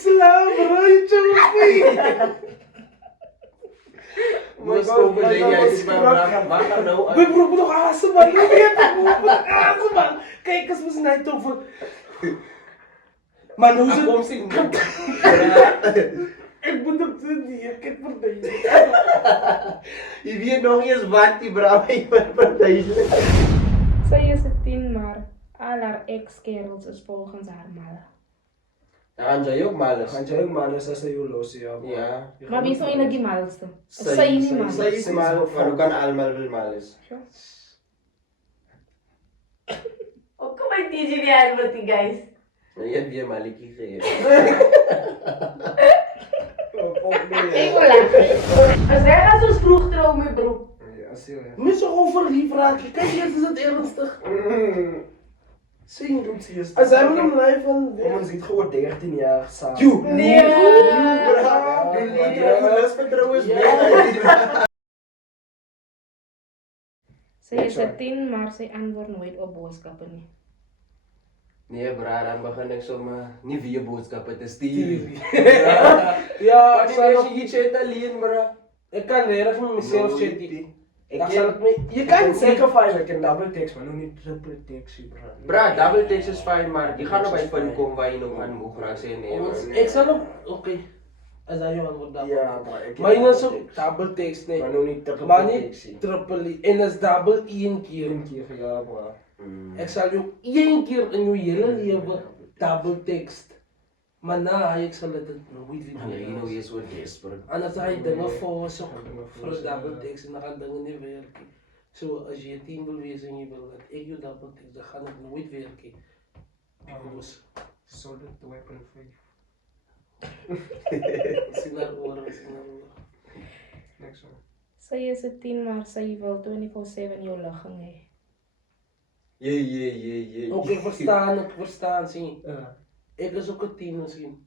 sila, bro. Yung joke ko Mas tungkol na yan. Baka na ako. Uy, bro, buto ka asabal. Buto ka asabal. Kaya kas mo sinay ito. Manusan. Ako sing. Eh, butok sa diya. Kaya partay. Ibigyan nung yes, bati, brava, iban partij. Saya sa Tinmar, aller ex-kerels is volgens haar mal. Anja ook malas. Kanja yung malas sa yulo siya. Ja. Maar wie is nou in die malste? Sy Sy nie mal. Sy is mal, maar hoe kan almal wil malas? Ook kom my TG die Albert, guys. Jy het weer malikie gee. Ik wil lachen. As jy gaan soos vroeg trou my broer. Ja, siya. Mis ako verliefd raken. Kijk, jetzt is het ernstig. Sing doet ze Als hij me een lijf van... Om ziet gewoon 13 jaar samen. Joe! Nee. Bra, die les vertrou is meer. Sy is 10, maar sy antwoord nooit op boodskappe nie. Nee, bra, dan begin ek sommer nie weer boodskappe te stuur. Ja, Wat is jy chat alleen, bra? ik kan redelijk met mezelf chatten. Ik Dan zal ken... het me... Je kan sacrifice, ik kan double text, maar nog niet triple text, bro. Bra, double text is fijn, maar jy gaan op by punt kom waar jy nog aan moet graag sê nee. Want man. ik zal ook... Oké. Als hij je antwoord dat. Ja, bro. ik ken Maar je is double ook text. double text, nee. Maar nog niet triple Maar text. niet triple. En dat is double één keer. Eén keer, ja, bro. Ik zal je één keer in je hele leven double text. Maar na, ik zal het nooit weer Nee, jy nou doen. is so desperate. Anders ga je dingen forcen voor een double text en dan gaan dingen niet werken. Zo, als je 10 wil wezen en je wil dat ik je double text, dan gaat het nooit werken. Dus, Solid weapon 5. zie naar oren, zie naar oren. Next one. Sy is 10, maar sy wil 24/7 jou ligging hê. Jee. Oké, ik verstaan, zie. Ja. Ik is ook een 10 misschien.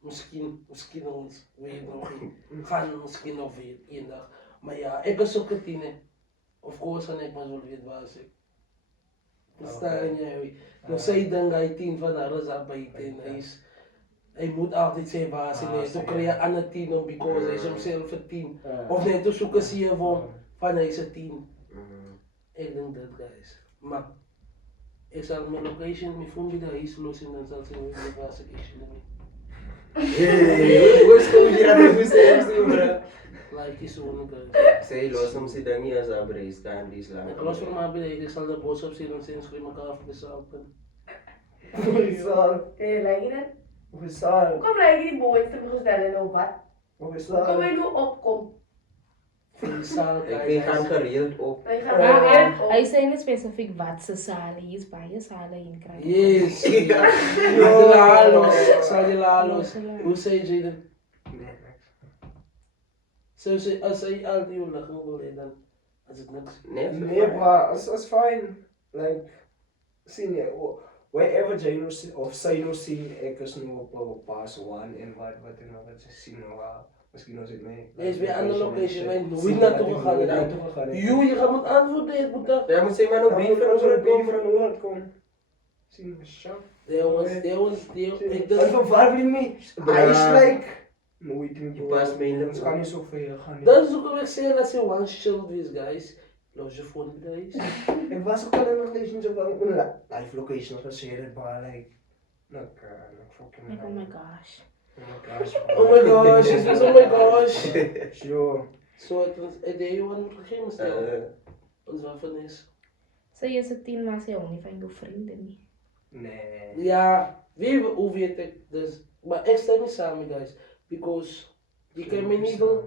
Misschien ons, weet je nog niet. Gaan misschien nog weer één dag. Maar ja, ik is ook een 10. Of course gaan ik maar zo weer was ik. Verstaan jij? Dan zei dan ga je 10 van haar is arbeid. Hij moet altijd zijn baas in. Toen krijg je aan het 10 om because hij is hemzelf een 10. Of nee, toen zoeken ze je van hij is een 10. Ik denk dat guys. Maar ik zal mijn location, mijn phone weer huis los en dan zal ze weer de baas ik doen. Hoe is kom jy dan hoe sê bra? Like is zo guys. Sê los hom si dangie as abreis kan dis Ik lang. los voor mijn bedrijf, ik zal de boos op zien en sinds ik mijn kaaf gesalpen. Hey, like dit? Hoe is dat? Kom like die boys te gestel en nou wat? Hoe is Kom dat? hy nou opkom? Veel zaal Ek gaan gereeld op. Hy gaan Maar weer op. hy sê nie spesifiek wat se sale, hier is baie sale in kry. Yes. Lalos. Zal je lalos. Hoe zei Jaden? Zo zei, als hij al die lachen wil dan. Als het niks. Nee, bro, it's fine. Like, sien je, wherever Jano of Sino zien, ik is nu op pass 1 en wat en wat ze zien waar. Misschien als ik mee. Hij is weer aan de location, wij nooit naartoe gegaan. Joh, je gaat moet antwoorden, het moet dat. Jy moet sê man, wie vir ons kom kom van Noord kom. Zien we shop. Die jongens, ik Dat dacht, van waar wil je mee? Hij is like. Nooit in Je past me in de- Het kan niet zo ver gaan. dat is ook weer zeggen dat ze one shield is, guys. Los je phone, guys. Ik was ook al in een relationship waar ik een live location gebaseerd, maar like. Fucking. Oh my gosh. Oh my gosh, het was oh my gosh. Sure. Zo, het was, ik deed je een gegeven stel. Ons waarvan is. Sy is 10, maar sy hou nie van jou vriende nie. Nee. Ja, hoe weet ik dus. Maar ik sta niet samen, guys. Because je kan me niet doen,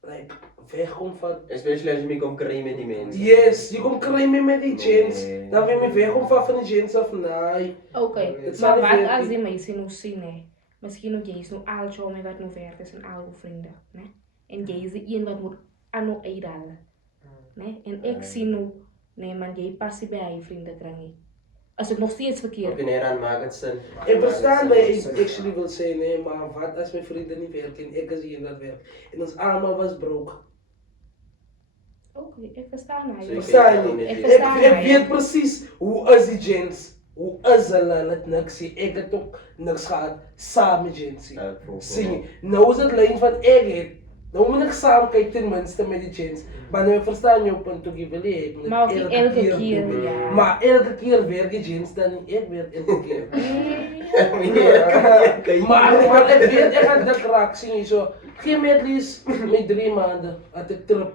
like, wegkomen van. Especially as jy my kom kry met die mense. Yes, je komt krijgen met die gents. Nee. Dan wil je wegkomen van die gents af. Nee. Okay, Dit maar sal wat nie as werk die nie. meisie nou sien hè? Miskien ook jy is nou al jou met wat nou werk is en al jou vriende, né? En jy is die een wat moet aan nou uithaal, né? En ek sien nou, nee man, jy pas nie by hy vriende kring nie. As ek nog steeds verkeerd. Op en dan maak het sin. Ik verstaan dat ik actually wil zeggen, nee, maar wat als mijn vrienden niet werken en ik als hier dat werk. En ons allemaal was broke. Okay, ek verstaan hy. So, Verstaan je weet niet? niet. Ik verstaan Ik hy. weet precies hoe is die gents. hoe is hulle het niks sê, ek het ook niks gehad saam met Jensie. Sien jy, nou is het lyn van ek het, nou moet ek saam kyk ten minste met die Jens, maar nou ek verstaan jou punt ook, jy wil nie, ek moet Maar ook nie elke keer, doen. ja. Maar elke keer werk die Jens dan nie, ek werk elke keer. Maar ek weet, ek gaan dit raak, sien jy so, gee my at least met 3 maanden, dat ek trip.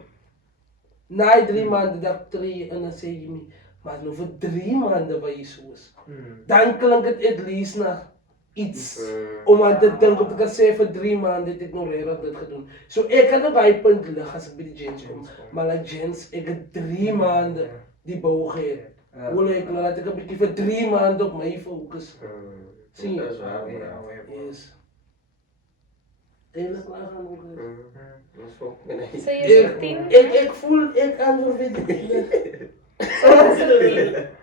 Na die 3 maanden dat ek tree, en dan sê jy my, maar nou vir 3 maanden waar jy so is. Dan klink het at least na iets, om aan te dink, om te kan sê vir 3 maanden het ek nog regtig dit gedoen. So ek kan op hy punt lig as ek by die Jens kom, maar like Jens, ek het 3 maanden die bou gehet. Hoe ek laat ek 'n bietjie vir 3 maanden op my fokus. Sien jy? Dat is waar, bra. Yes. Eindelijk maar gaan we. Dat is ook nice. Sy is 10, Ik voel, ik antwoord dit.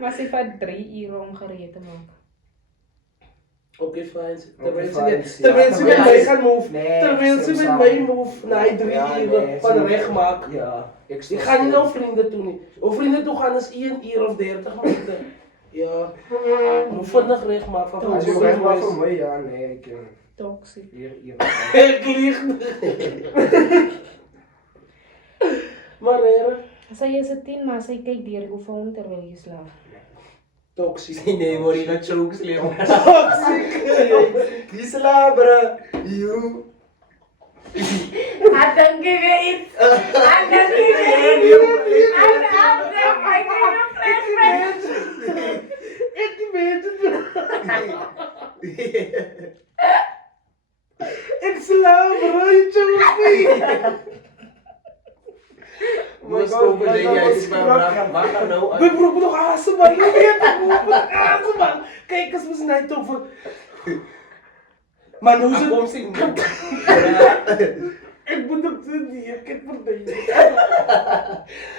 maar sy vat 3 ure om gereed te maak. Oké, fijn. Oké, Terwijl fijn. ze met mij gaan move. Nee, Terwijl ze met samen. mij move na die 3 Ja, uur nee, van ze- recht maken. Ja, Ik ga niet naar vrienden toe niet. Of vrienden toe gaan is 1 uur of 30 minuten. Ja. Hoe vinnig recht maken van Als je van weg maar boys. voor mij, ja, nee, ik ken Toxic. hier. Ik lieg. Maar heren, Sy is 'n 10, maar sy kyk deur die foon terwyl jy slaap. toxisch. Nee, word je dat chokes leer. Toxic. Die slabere. You. Hij denkt weer iets. Hij denkt weer iets. Hij denkt flashback. Ik weet het. Ik slaap, Roy. Mas como jij is maar wacht nou. We broeken nog assen, man. Je weet het, we broeken assen, man. Kijk eens, we zijn net over. Maar hoe ze... Kom sing. Ik moet op de dier, ik heb verdedigen.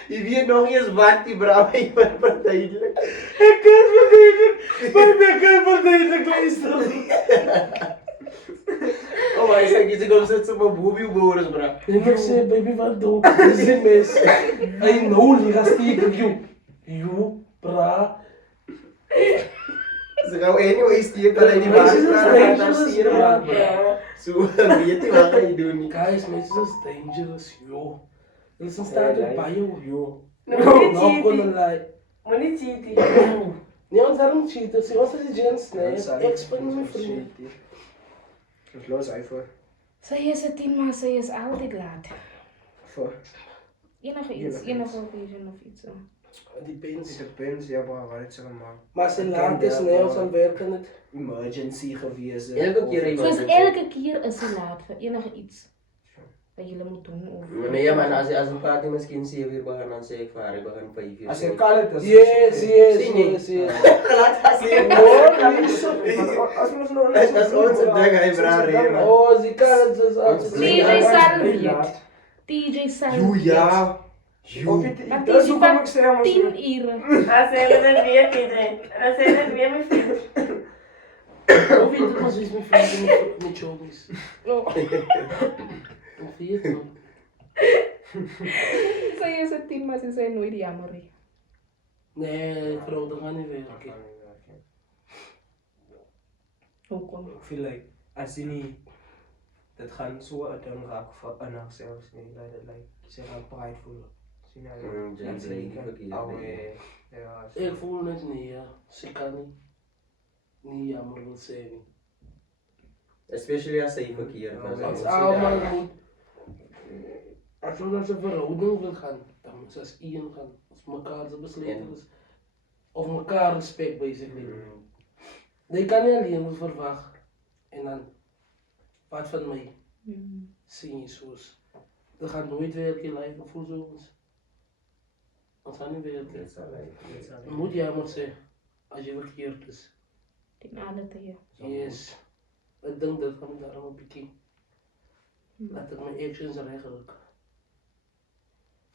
Je weet nog eens wat die bra, ik ben verduidelijk. Ik kan verdedigen, maar ik kan verdedigen, luister. Oh, hij zegt, je komt zitten op boebie boeren, bra. En ik zei, baby, wat doe ik? Die zin mes. I know, die gaat steken, you. You, bra. Ze gaan anyway steken alleen die Meisjes is water dangerous, hier, bra. bra. Zo, weet je wat ga je doen niet? Guys, meisjes is dangerous, yo. Listen, staat op bij jou, yo. Moet Nou, niet kon cheaten. lie. Moet niet cheaten. Nee, want daarom cheaten. Ze was de Jens, nee. Ik speel met mijn vrienden. Dus los even. Sy is 'n 10, maar sy is altyd laat. Voor Enige Enige occasion of iets. Die pens. de pins, ja, maar wat het ze gemaakt. Maar ze laat is snel zijn werken het. Emergency geweest. Elke keer iemand. Soos elke keer is sy laat vir enige iets wat jy moet doen of. Nee, man, als een party misschien 7 uur begaan, dan zeg ik van, ik begin 5 uur. Als je kan het, Yes, yes, Zie je? yes, yes. Laat dat zien. Als we nog Dat is onze ding, hij vraagt. Oh, ze kan het dus altijd. TJ Salviet. TJ Salviet. Ja. Maar Dat is TJ ook van ik zeg 10 ure. Als hij het weer kijkt. Als hij het weer mijn vriend. Hoe weet je als iets met vrienden met jongens? Oh. Hoe weet je? Sy is 'n 10, maar sy sê nooit jammer nie. Nee, vrouw, dat gaat niet werken. Hoekom? Ik voel like, als je niet, dat gaan zo uit een raak verander zelfs niet, dat het like, ze gaan pride voelen. Zie je nou? Jens Dat Lee, ze verkeerd, denken, nee. ja, Ik voel het niet, ja. Ze kan niet. Niet jammer wil zeggen. Especially als hij verkeerd was. Als allemaal moet. Als we naar zijn verhouding wil gaan, dan moet ze als één gaan. Als elkaar ze besluiten is. Of elkaar respect basically. Die kan niet alleen verwachten. En dan, wat van mij? Zie je zoals. Dat gaat nooit werken in live of zo. Dat gaat niet werken. Je moet jammer zijn als je verkeerd is. Ten alle tye. Yes. Ik denk dat ik daarom een beetje. Dat ik mijn actions regelijk.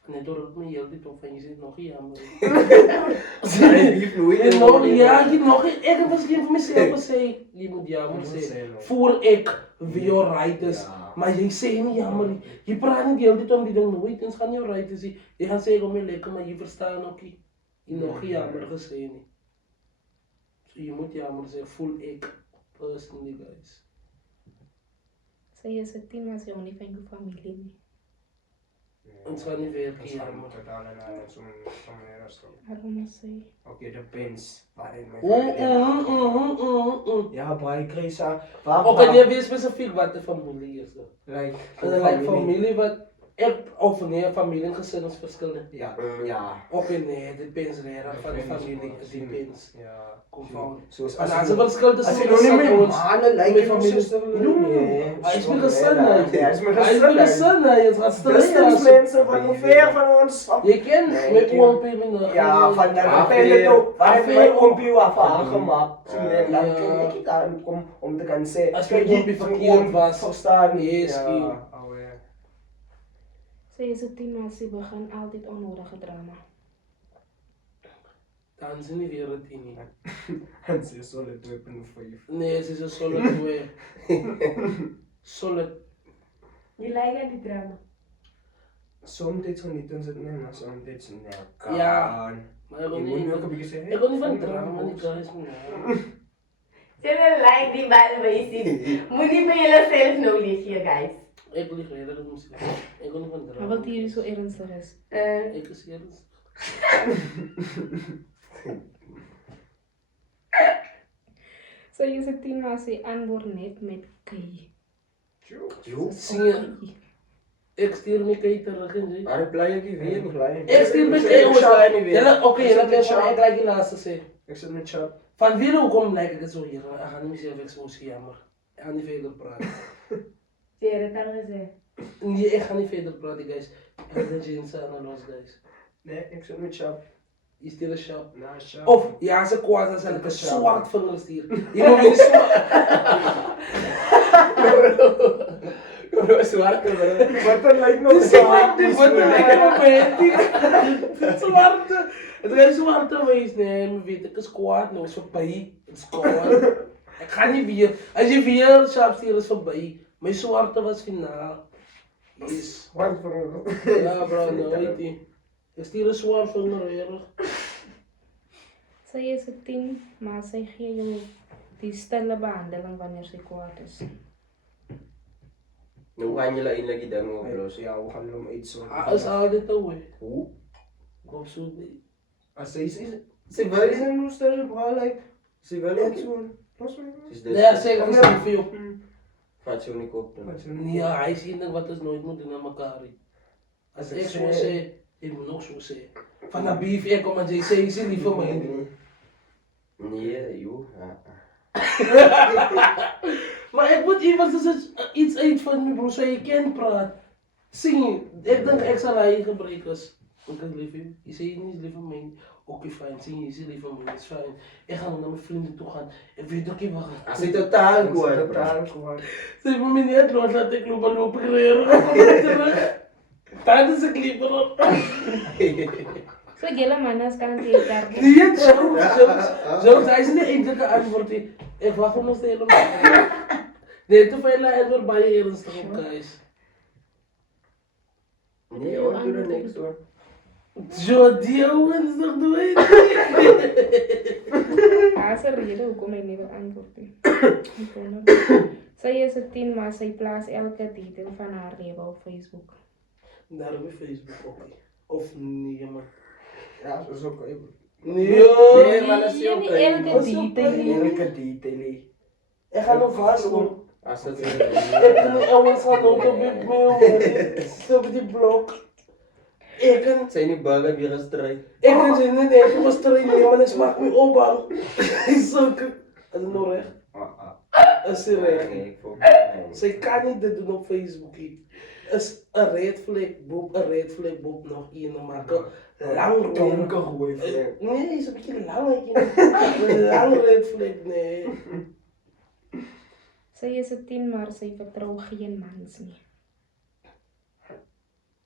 Net door het me heel dit of en je zit nog jammer. Hij liep nooit. Ja, je nog ik was geen van mezelf zei. Je moet jammer zijn. Voor ik weer right is. Maar je zei niet jammer. Je praat niet heel dit om die dingen nooit eens gaan je right is. Je gaat zeggen om je lekker, maar je verstaan ook niet. Je nog jammer gezegd niet. So je moet jammer zeggen, voel ik personally guys. Sy is 'n 10 maar sy hou nie van jou familie nie. Ons gaan niet weer Dat is keren, gewoon man. totaal en aan zo'n manier als dat. Waarom is sy? Oké, depends waarin mijn Mm. Ja, maar ik kreeg zo... Waar, Oké, nee, wees specifiek wat de familie is. Dan. Like, Like familie wat... Of nee, familie en gezin is verschillend. Ja, ja. Oké, nee, het depends rare van de familie. Het depends. Ja. Kom van. Zoals En als er verschil als tussen je nog niet meer ons... mannen lijkt Mijn je familie- zuster. Nee, hij is mijn gezin, hè. Hij is mijn Hij is mijn gezin. gezin, hè. Je gaat Distance strijden. mensen van hoe ver van ons. Je kent Nee, mijn ik ken- oompie, mijn... Ja, van dat Afweer. beperkt ook. Waar heeft mijn Afweer. oompie wat van aangemaakt? Zie je, dan Ja. kan ik daar om te gaan zeggen. Als mijn kijk, oompie zo'n verkeerd oom was. Verstaan niet. Yes, Ja, kill. oh ja. Sy is 'n 10 maar sy begin altyd onnodige drama. Dan zijn niet weer het in niet. En ze is solid 2.5. Nee, ze is een solid 2. Solid. Je lijkt aan die drama. Soms genieten ze het niet, maar soms nee. Ja. Maar ik Je wil moet nu ook niet... een beetje zeggen. Ik wil niet van drama, die guys. Ze hebben like die bij basic. Moet niet van jezelf nou liegen, guys. Ik wil niet redelijk dat moet zeggen. Ik wil niet van Maar drama. wat hier so ernstig is. Ik is eerlijk. Sy is 'n 10 maar sy antwoord net met kei. Jo, Zie je? Ik stuur me kijk terug in zee. waar reply ek nie weer nie. Ik stuur me Ik kijk sla niet weer. Oké, Ik je zit hebt met van jou. ik lijkt je laatste zeggen. Ik zit met chat. Van wie hoe lijkt het zo hier? Ik ga niet meer zeggen ik zo jammer. Ik ga niet verder praten. Ze hebben het al gezegd. Nee, ik ga niet verder praten guys. Ik ga de jeans aan los guys. Nee, ik zit met chat. Je stuurt een shop. Na chat. Of ja, ze kwaad dan zal ik een zwart vinger sturen. Je moet weer zwart. Bro, zwarte bro. Wat dan lijkt nog Dus ik lijkt dit wat dan lijkt op mij. Zwarte. Het is zwarte wees. Nee, maar weet ik is kwaad. Nou is voorbij. Het is kwaad. Ik ga niet weer. Als je weer shop stuurt is voorbij. Mijn zwarte was finaal. Yes. Wat voor Ja bro, nou weet je. Ik stuur een zwart vinger weer. Sy is 'n 10 maar sy gee jou die stille behandeling wanneer sy kwaad is. Nou kan jy eintlik die ding oplos. Ja, we gaan hem iets zo. Is altijd een way. Hoe? Kom zo mee. Als hij is. Sy wil Is een moester, bro, like. sy wil Net ook. zo. Pas maar. Dis Nee, zeker is niet veel. Vat jou nie kop dan. Nee, hij is iemand wat is nooit moet doen aan elkaar. Als ik zo zeg, ik moet nog zo zeggen. Van dat beef, ik kom en je zegt niet voor mij. Nee, joh. Maar ik moet even iets uit van me bro, zo je kent praat. Zing, ik denk extra lijn gebrekers. Ik denk lief, je zegt niet lief van mij. Oké, fijn, zing je zegt lief van mij, is fijn. Ik ga naar mijn vrienden toe gaan. Ik weet ook niet wat. As jy totaal kwaad. Totaal kwaad. Ze hebben me niet los laten ik lopen gereren. Tijdens ik liever op. So julle manne kan jy daar. Nee, zo, hij is niet eentelijke antwoord. Ik wacht om ons te helemaal. Nee, te veel antwoord bij je ernstig op, guys. Nee, hoor, doe er niks hoor. Zo, die jongens nog doen. Daar's 'n rede hoekom hy nie wil antwoord nie. Sy is 'n 10 maar sy plaas elke detail van haar lewe op Facebook. Daar heb ik Facebook ook. Of nee, man. Ja, dat is ook even. Nee, Nee, maar dat is Nee, ook nie oké. elke Dat is ook detail nie. Elke detail. ik ga nog vast doen. As dit Ik kan niet jongens gaan ook op dit mail. Op die blok. Ik kan. sy nie burger weer gestry. Ik kan ze niet even was trainen, maar dat smaakt me opbouw. Is zo. Dat is nog recht. Dat is recht. Nee, ek voel. Ze kan niet dit doen op Facebook. Is een red flag boek nog een maken. Lang Donker gooi. Nee, is een beetje lang. Lang red flag, nee. Sy is 'n 10 maar sy vertrou geen mans nie.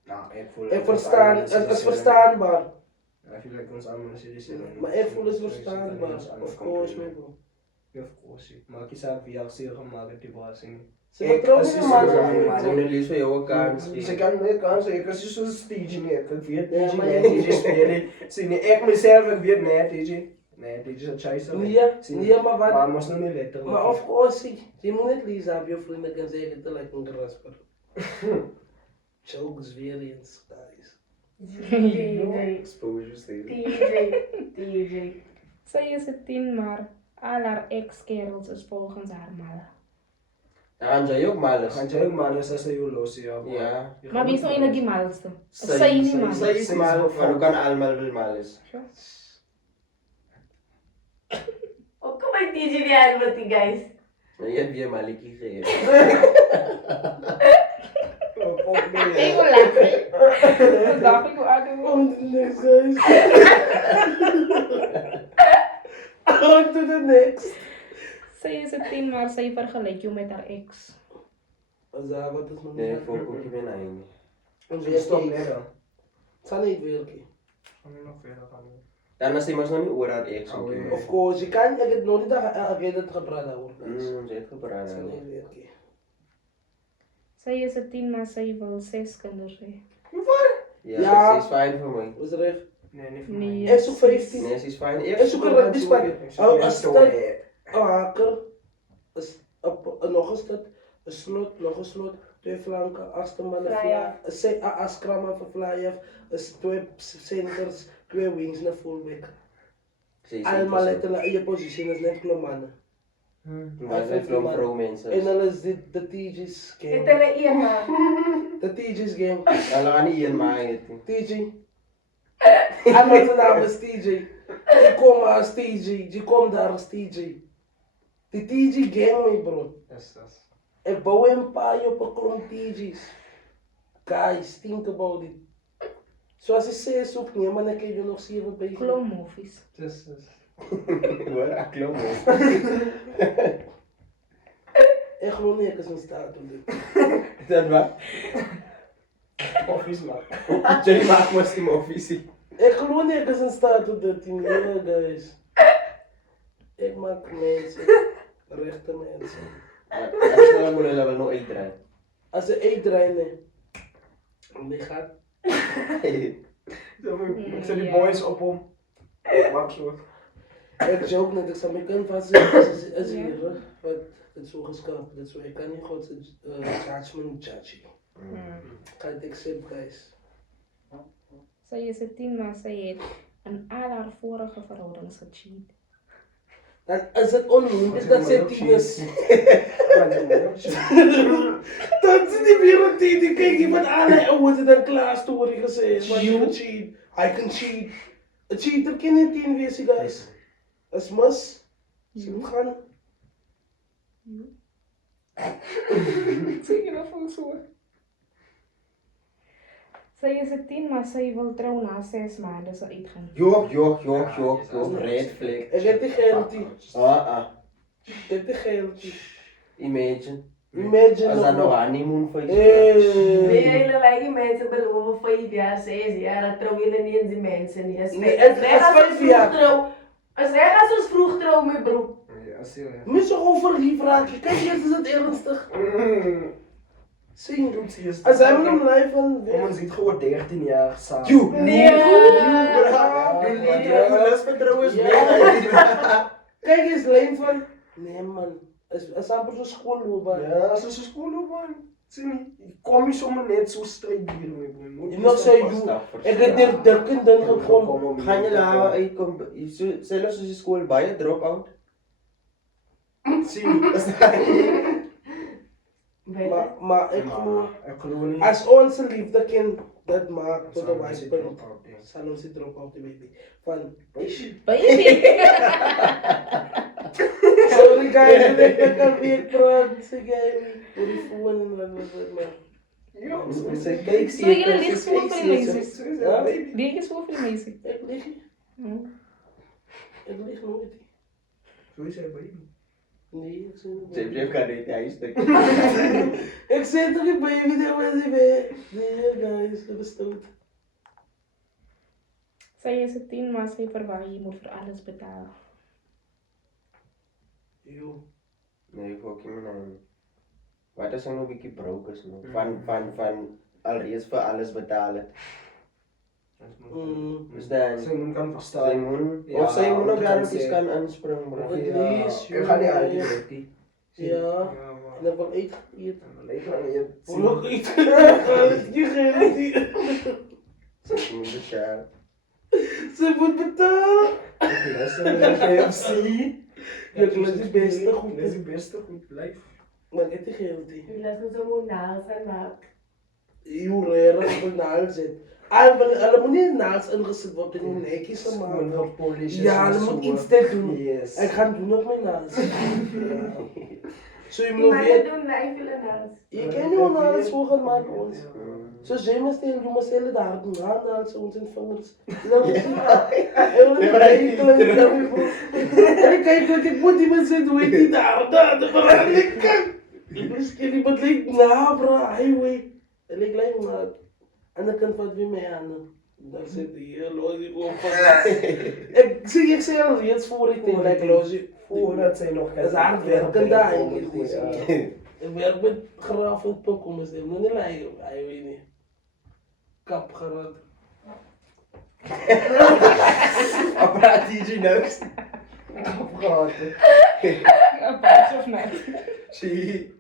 Nou, ik voel. Ik verstaan, het is verstaanbaar. I feel like ons allemaal zitten. Maar ik voel het verstaanbaar. Of course, man. Of course. Maar ik zou via zeer gemaakt die basing. Ze vertrouwen Ik- niet man. Sy moet net lees vir jou 'n kans Ze gee. kan niet kansen, ik is zo stage niet. Ik weet Ja, niet, maar nee, je- DJ spelen. Zie niet, ik mezelf, ik weet niet, DJ. Nee, dit is een chaser. Nee, maar wat? Maar moest nog niet letterlijk. Maar of course, je moet net lezen op je vrienden kan zeggen te lijkt een grasper. Jokes weer eens, guys. TJ. Exposure steeds. TJ. Zij is het 10, maar al haar ex-kerels is volgens haar mal. Dan ga je ook males. Gaan jij ook maar eens als je los, ja. Ja. Maar wie is nou in de malste? Zij niet mal. Zij is mal, maar hoe kan allemaal wel males? Ook kom ik TJ die uitbrengt, guys. Maar je hebt weer maliki gegeven. Ik wil lachen. Dat dacht ik wel aan On to the next, guys. On to the next. Zij is het 10, maar zij vergelijkt je met haar ex. Wat is nog Nee, meer? voor ook je bent eigen. Een Stop weerkie. net dan. Het zal niet weerkie. Gaan we nog verder gaan. Dan is die maar nog niet oor haar ex. Oh, ja. Of course, je kan, ik heb nog niet dat ik het gepraat over. Ze heeft gepraat. Het zal niet weerkie. Zij is het 10, maar zij wil 6 kinderen. Ja, ze is fijn voor mij. Was er echt? Nee, niet voor Nee. mij. Ik zoek 15. Nee, ze is fijn. Ik zoek een rugby span. Als dat... dat een haker, nog een stad, een slot, nog een slot, 2 flanken, achtste man, een Fly-off. een askrama voor fly-off, 2 centers, 2 wings naar fullback. Allemaal letterlijk in je positie, dat is net klomannen. Maar het zijn vrouw mensen. En dan is dit de TG's Ik game. tel er één man. De TG's game. Ja, we gaan niet hier maken. TG. Allemaal zijn naam is TG. Die komen als TG, die komt daar als TG. Die TG gang, mijn bro. Dat. Ik bouw een paar op een klomp TG's. Guys, think about it. Zoals je zei, zoek niet, maar dan kun je nog 7 bij. Klommovies. Dat. Waar? Klom. Ik geloof niet dat ik een staat op dit. Dat wat? Office man. Jullie maken maar die officie. Ik geloof niet dat ik een staat op dit team. Ja, guys. Ik maak mensen. Rechte mensen. Als je dan moet je wel nog uitdraaien. Als ze eet draaien, die gaat. Ik zet die boys op om. Maak zo. Ik joke net, ik zal mijn kind vastzetten als hier. Wat het is zo geschapen, dat zo. Ik kan niet goed judgment judge. Ga het accept, guys. Zij is het 10, maar zij heeft aan al haar vorige verhoudings gecheat. Dan is het onnoemelijk dat ze 10 is. Dat is niet meer een 10, die kijkt iemand aan en wordt het een klaar story gezegd. Maar je cheat, hij kan cheat. Een cheater kan niet 10 wezen, guys. Dat is mas. Ze moet gaan. Ik zeg je dat voor zo. Zij is het 10, maar zij wil trouwen na 6 maanden ze uitgaan. Joh, red flag. Ik heb die geldje. Ik heb die geldje. Imagine. Imagine Als dat nog nog. honeymoon voor je Die Hey. hele lijke mensen beloven 5 jaar, 6 jaar, dat trouwen jullie niet eens die mensen niet. Nee, het is 5 jaar. Als wij gaan zoals vroeg trouwen, mijn broer. Ja, serieus. Mensen gewoon verliefd raken. Kijk, dit is het ernstig. Zie Doet ze je als hij met hem live van. Kom eens, ziet gewoon 13 jaar samen. You. Nee. Les vertrouwen is Kijk eens, Leen van. Nee man, het is amper zo'n schoolloopbaan. Ja, dat is een schoolloopbaan. Zie niet. Ik kom je zomaar net zo strijd hier mee. Je nog zei, joh, ik heb dit dukken dan gekomen. Gaan je daar uitkomen? Zelfs als je school bij je drop-out? Zie niet. Maar ik geloof, Ik geloof niet. als onze liefde kind dat maakt tot een Zal wijs ons punt. drop-out, ja. Zal ons drop out, baby. Van, Baby! sorry guys, ik ben alweer praat. Zeg jij, voor die voelen en wat maar. Ja, Kijk, Zo jullie ligt zo voor die meisjes. Ja? Die is zo voor die meisjes. Ik lig hier. Ik lig nooit. Zo is hij baby. Nee, ik zeg niet. Ze heeft geen idee, hij is stuk. Ik zei toch niet baby, dat was niet meer. Nee guys, dat bestaat. Zij is het 10, maar zij verwacht je moet voor alles betalen. Yo. Nee, ik ook niet meer. Wat is er nog een beetje broken? Van alreeds voor alles betalen. Basta Simon kan verstaan. Simon. Ja, Of Simon nog kan gaan sê. is kan aanspring bro. At Ja, least, ik ga niet joh. uit die wetty. Ja. maar. En dan wel eet eet. Ik ga niet. Nog eet. Je geeft die. Simon beshaal. Ze moet betalen. KFC. Ja, dat is het beste goed. Dat is het beste goed. Blijf. Maar eet die geld die. Je laat me zo mooi naast en maak. Heel rare op een naald zit. Alle moet niet naast ingezet worden in een hekjes te Gewoon maken. gepolished. Ja, dan moet iets te doen. Yes. Ik ga doen op mijn naast. Zo je Die moet mannen weten. doen live willen naast. Je kan niet naast voor gaan maken ons. Zoals jij me stelt, je moet stellen daar doen. Ga naast ons in vingers. Dan en kijk dat ik moet die mensen doen, die daar, maar ik kan. Misschien iemand lijkt nabra, highway. En ik lijk maar aan de kant van wie mij aan. Daar zit die loze op. Ik zeg al reeds voor ik denk, like loze. Voordat zij nog Dat is hard werken daar eigenlijk. Ja. Ik werk met graaf en pokommers, ik moet niet lijken, hij weet niet. Kap gerad. Apparaat DJ Nux. Afgeraten. Ja, pas of net. Zie.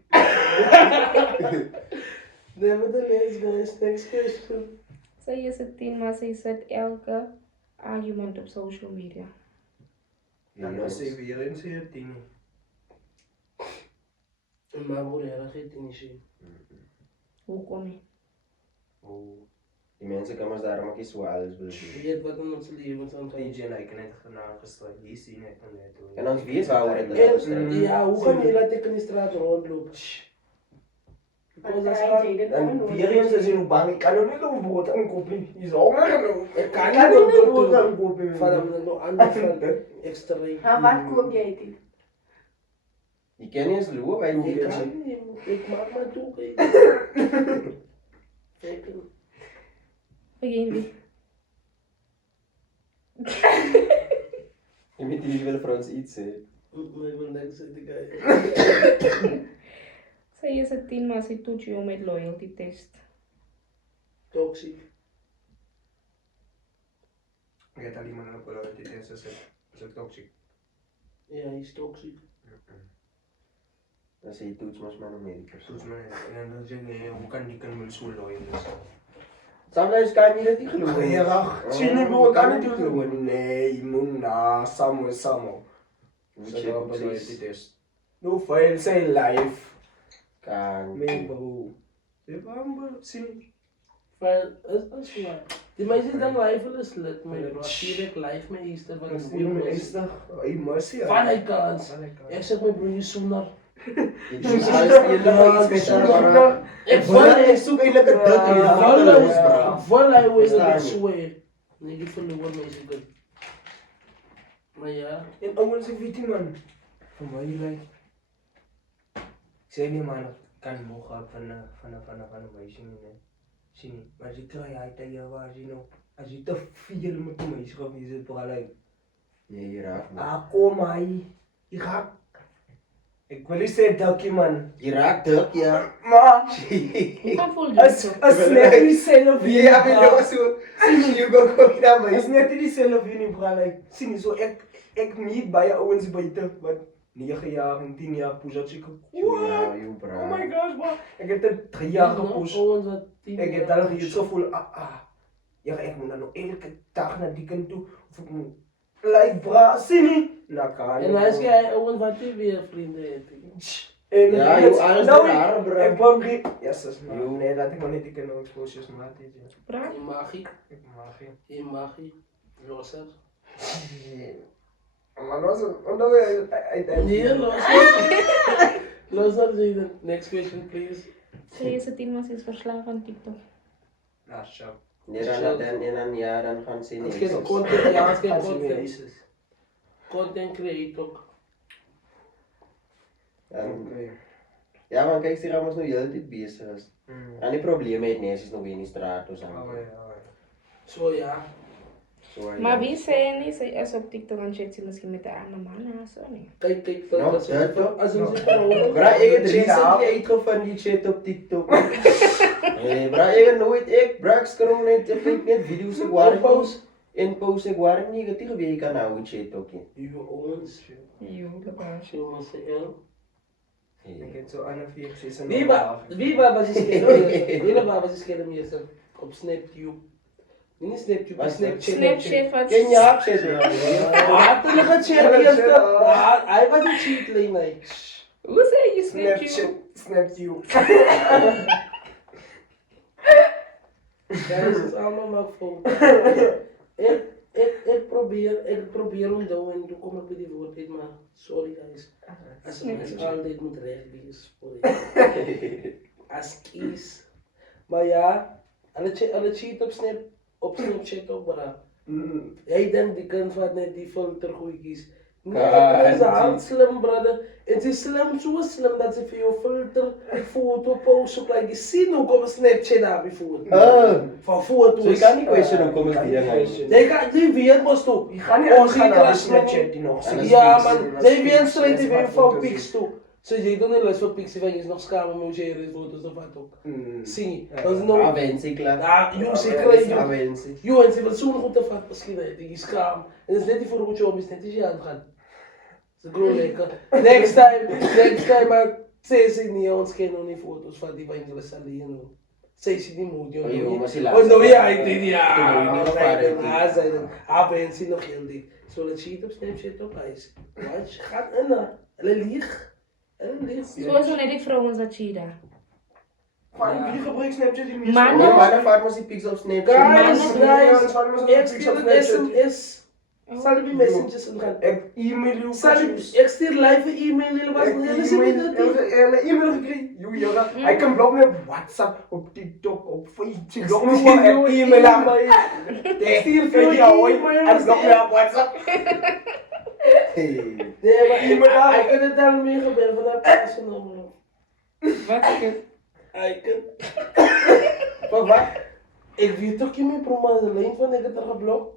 Nevertheless, guys, next question. Zij is het 10, maar zij zet elke argument op social media. Ja, dan is hij weer in zijn ding. Maar broer, dat geeft hij niet zien. Hoe kom je? Oh. Die mensen kan ons daarom ook eens zo alles willen Je doen. weet wat in ons leven aan het DJ en ik net gedaan gestrekt. Hier zie je net van net. En ons weet waar we het En ja, hoe ga je laten ik in de straat rondlopen? Want hij deed het En gewoon weer eens is hij nog bang. Ik kan nog niet een brood aankopen. Die is honger genoeg. Ik kan Ik kan niet nog niet een doen. brood aankopen. Van hem nog anders van extra. Maar wat koop jij dit? Die ken je eens lopen bij Ik die kan niet, ik maak maar toe. Kijk. Begin wie? Je weet die willen voor ons iets zeggen. Ik wil niks zeggen, guys. Zij is het 10, maar zij doet je met loyalty test. Toxic. Ik heb alleen maar een paar dit is het toxic. Ja, hij is toxic. Dan zie je toets maar met Amerika. Toets me en dan zeg je, hoe kan die kan wel zo loyal zijn? Sometimes kan je dat niet geloven. Gerach, zie je hoe kan het doen? Nee, Muna, Samo. Moet Zeg je maar bij precies. dit is. No file zijn live. Kan. Mijn bro. Je bambo, zie. Maar dat is waar. Die mensen dan live is lid, maar als je direct live met Easter, wat Ik is voel die me mensen? eens toch, emotie. Van hij kans. Ik zeg mijn broer, je zoener. Je doet alles in de speciaal. Ik val Ik zoek eigenlijk een duk in ik val hij was dat ik zweer. Nee, die verloren mensen goed. Maar ja. En ouwens, ik weet die man. Van mij lijkt. Ik zei niet man, kan mogen van een meisje niet. Zie niet, maar als je try hij tegen waar je nou. Als je te veel met een meisje gaat, is het vooral like. Nee, je raakt me. Ah, kom hij. Je gaat. Ik wil eens zeggen dakje man. Je raakt duk, ja. Maar, Hoe kan voel je als zo? net die zelf Wie heb je nou zo? Zie je ook ook naar Als mij? net die zelf in die bra like. Zie niet zo, ik meet bij je ouwens buiten. Wat 9 jaar en 10 jaar push dat ik. Ja, What? joh, Oh bro. my gosh, man. Ik heb er 3 jaar gepusht. Ik heb daar iets gevoel, ja, ik moet dan nog elke dag naar die kant toe. Of ik moet, like, bra, zie niet. Nou, kan En als jij ook wat hij weer vrienden heeft. En Ja, joh, alles door haar, bro. Ik ben die. Yes, Joh. nee, laat ik maar niet die kunnen exposures maken. Bra? Je mag je, Ik mag geen. je mag je. Loser. Maar dat is een, Nee, loser. Loser, zeg je. Next question, please. Zij is het 10, maar zij is verslaafd aan TikTok. Nou, zo. Nee, dan ja, dan gaan ze Als niet. je content, ja, als je Gaat ze content, Jezus. content creator. Ja, man, kijk, ze gaan ons nu heel dit bezig. Mm. En die problemen met neus is nog in die straat of zo. Oh ja. Zo ja. Zo, ja. Maar wie zei niet, zij is op TikTok en chat ze misschien met de andere mannen, zo niet. Kijk, Nou, dat is dat toch? als een Nou. vrouw. Bra, ik heb Check recently out. uitgevonden die chat op TikTok. Bra, ek nooit, ek scroll net, ek kyk net video's ek waar en post ek waar nie, ek het nie geweet jy kan nou chat ook nie. You owns. Jo, lekker. You must say, yeah. Ik heb zo aan een vier Wie was die scherm hier op Snaptube? Niet Snaptube, maar Snapchat. Snapchat wat... Ken je Snapchat? Wat een gechat eerst. Hij was een cheat lane. Hoe zei je Snapchat? Snaptube. Ja, dat is allemaal maar voor. Ik probeer om doen en toen kom ik bij die woordheid, maar sorry guys. Als een mens altijd moet recht wees voor je. Als kies. Maar ja, alle cheat op Snapchat ook, maar jij denkt die kan van net die filter goed kies. Nee, dat is heel slim, brother. Het is slim, zo slim dat ze voor je filter foto posten, like je ziet hoe kom Snapchat daar bijvoorbeeld. Van foto's. So je kan niet question hoe kom ik hier naar Die weet was toch. Je gaat niet uitgaan naar de Snapchat die nog zit. Ja, man, zij weet strijd die weer van pics toe. Ze zei dan niet les van pics, van je is nog schamen met je foto's of wat ook. Zie, dat is nog... Aventie klaar. Ja, joh, zeker. Aventie. Joh, en ze wil zo'n goed te vatten misschien, die is schaam. En dat is net die voor wat je om is, net is je aan het gaan. Ze groeien lekker. Next time, maar zij ziet niet, ons kennen nog niet foto's van die van je alleen. Zij ziet niet moed, joh. Oh, nou ja, ik denk ja. Zij dan, Aventie nog heel dik. Zullen cheat op Snapchat ook, guys. Watch, gaat en dan. Lieg. Zoals net die vrouwen dat je daar. Van wie gebruikt Snapchat die meer? Mannen. Mannen vaak maar die pics op Snapchat. Guys, SMS. Zal ik messages gaan? E-mail, Ik stuur live een e-mail, jullie was een hele serie. E-mail gekregen. Jongen, hij kan bloggen op WhatsApp, op TikTok, op Facebook. Bloggen me op e-mail aan mij. Ik stuur veel e-mail. Hij bloggen me op WhatsApp. Nee, maar e-mail, ik kan het daar mee gebeuren vanuit personeel. Wat is het? Van wat? Ik weet toch niet meer promo de lijn van ik het er geblokt.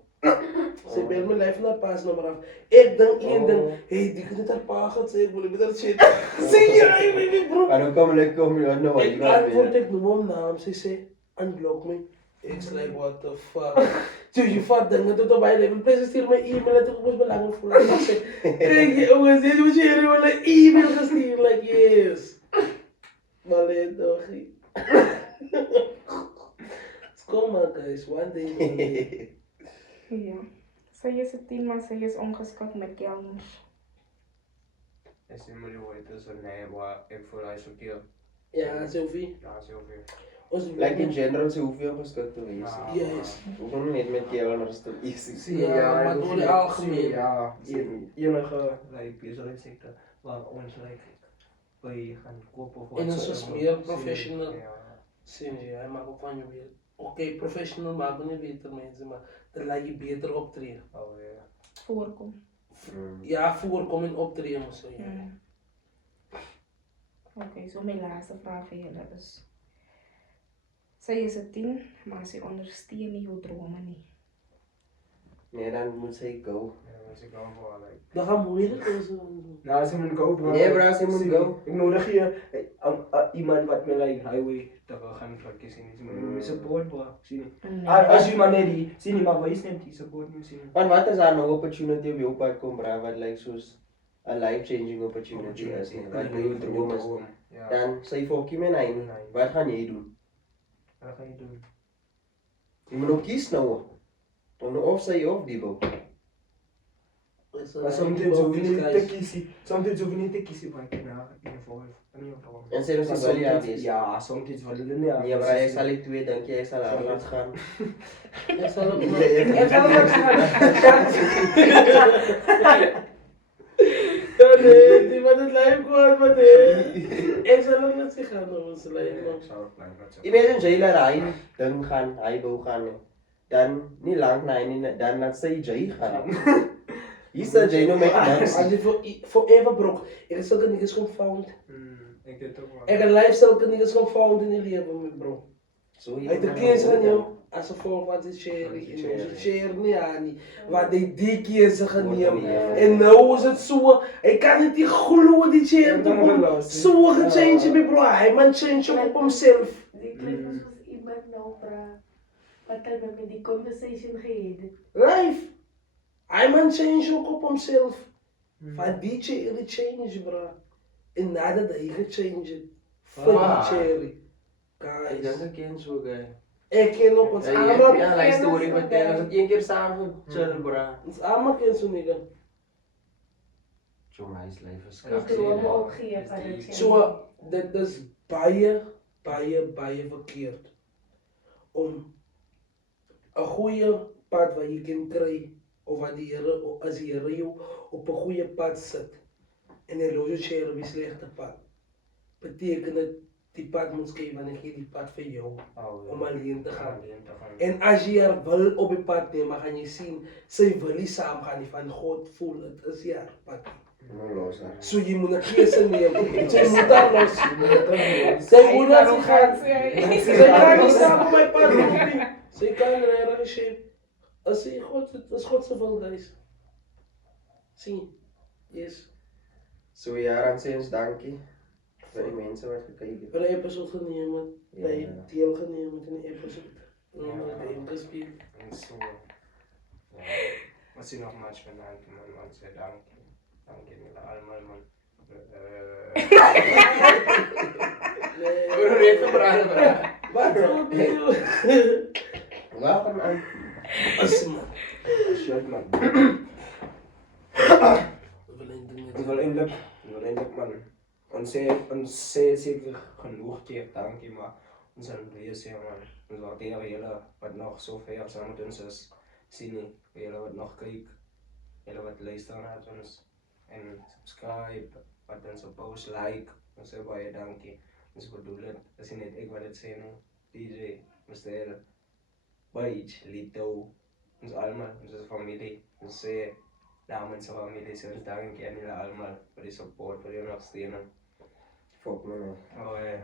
Ze belt me live naar paasnummer af. Ik denk één ding, hey, die kunt het pa gaat zeggen, wil ik met dat shit. Zie je, ik weet niet bro. Maar dan kom ik nou. Ik antwoord, ik noem hem naam, ze zei, unblock me. Ik zei, like, what the fuck. Zo je vat dingen tot op mijn leven. Please stuur me e-mail en toen was belangrijk voor ik zei, kijk jongens, dit moet je hier wel een e-mail gestuurd, like yes. Maar nee, toch niet. Kom maar guys, one day. Ja. Zij is het team, maar zij is ongeschikt met kelners. Is niet meer hoe het is, nee, maar ik voel hij zo keer. Ja, Sophie. Ja, zoveel. Like in general, ze hoeven geschikt te wezen. Yes. We hoeven niet met kelners te easy. Ja, maar door de algemeen. Ja, enige bezigheidssector waar ons bij gaan kopen of En dat is meer professional. Ja. Zie je, hij maakt ook van je weer. Oké, professional maken we niet beter mensen, maar dan laat je beter optreden. Oh ja. Voorkom. Ja, voorkomen optreden of zo. Ja. Oké, zo mijn laatste vraag voor jullie is. Zij is het 10, maar ze ondersteunt niet jouw dromen niet. Nee, dan moet zij go. Ja, dat is gewoon voor like. Dat gaat moeilijk zijn. Nou, ze moet go bro. Nee bro, ze moet go. Ik nodig je iemand wat me like highway te gaan verkiezen. Ze moet me support bro. Zie je? Als je maar net die, zie je maar wees net die support nu zien. Want wat is daar nog opportunity op jou pad kom bro, wat like soos a life-changing opportunity is, wat bij jou droom is. Dan sê fokkie my nee. Wat gaan jy doen? Wat ga je doen? Jy moet ook kies nou. Dan of sê of die boek. Maar soms hoef je niet te kiezen. Soms hoef je niet te kiezen wat je naar in voor. En sê ons wel ja wees. Ja, soms wil je niet. Nee, maar jy sal die twee dink jy sal hard gaan. Ik zal ook nee, die wat het lijf gewoon, maar nee. Ik zal ook net gaan naar onze lijf. Imagine jy laat hy ding gaan, hy wou gaan. Dan nie lank na nie, dan laat sy jy gaan. Hier sê jy nou met niks. Als je forever broke. Ik heb zulke niks confound. Ik weet ook wel. Ik heb life zulke niks confound in je leven, mijn bro. Uit de kiezen gaan jou. Als ze volgen wat is share niet aan niet. Wat die kiezen gaan nemen. En nou is het zo. Ik kan niet die geloven die share. Zo gechange me bro. Hij man change op hemzelf. bra. Wat hij met me die conversation gehad. Life! Hij man change ook op hemzelf. Van DJ ele change, bra. En nada daí ele change. Van DJ. Ik denk Guys. dat ik ken zo guy. Ik ken ook ons Ja, allemaal. ja, like story vertellen. Als ik 1 keer samen chill, bra. Ons allemaal ken zo'n nigga. Zo, my life is Ik droom ook geen van het So, dat is baie verkeerd. Om een goede pad wat je kan krijgen, of wat die Here, als die Here jou op een goede pad zet, en hij loopt je share op een slechte pad, betekent dat die pad moet geven en ik geef die pad voor jou, om alleen te gaan. En als je er wel op je pad neemt, gaan je zien, zij wil niet samen gaan, die van God voelt, het is haar pad. No los, hè. So je moet een keuze nemen. Zij moet daar los. Zij moet daar niet gaan. Zij kan niet samen op mijn pad lopen. Zij kan er shit. Als ze God, het is Godse wil, guys. Zie. Yes. Zo, ja, Ransens, dankie. Voor die mensen wat gekeken. Voor de episode genomen. Ja. Bij deelgenomen in de episode. Ja. De ingespeeld. En zo. Ja. Was je nog much bedankt, man. Want ze dank jullie allemaal, man. We weten praten, bra. Wat wil je? Welkom aan. Asma. Shit, man. Ik wil eindelijk, man. Ons zei zeker genoeg keer dankie, maar ons zijn bezig, man. Ons waarderen jullie wat nog zo ver samen met ons is. Zie niet, jullie wat nog kijken, jullie wat luisteren naar ons. En subscribe, wat onze post like. Ons zeggen baie dankie. Ons bedoel het, dat is niet ik wat het zei, nee. DJ, Mr. Beach, Lito, ons allemaal, onze familie. Ons zeggen namens de familie, ze ons danken aan jullie allemaal voor die support, voor die ondersteuning. Fuck me, man. Oh,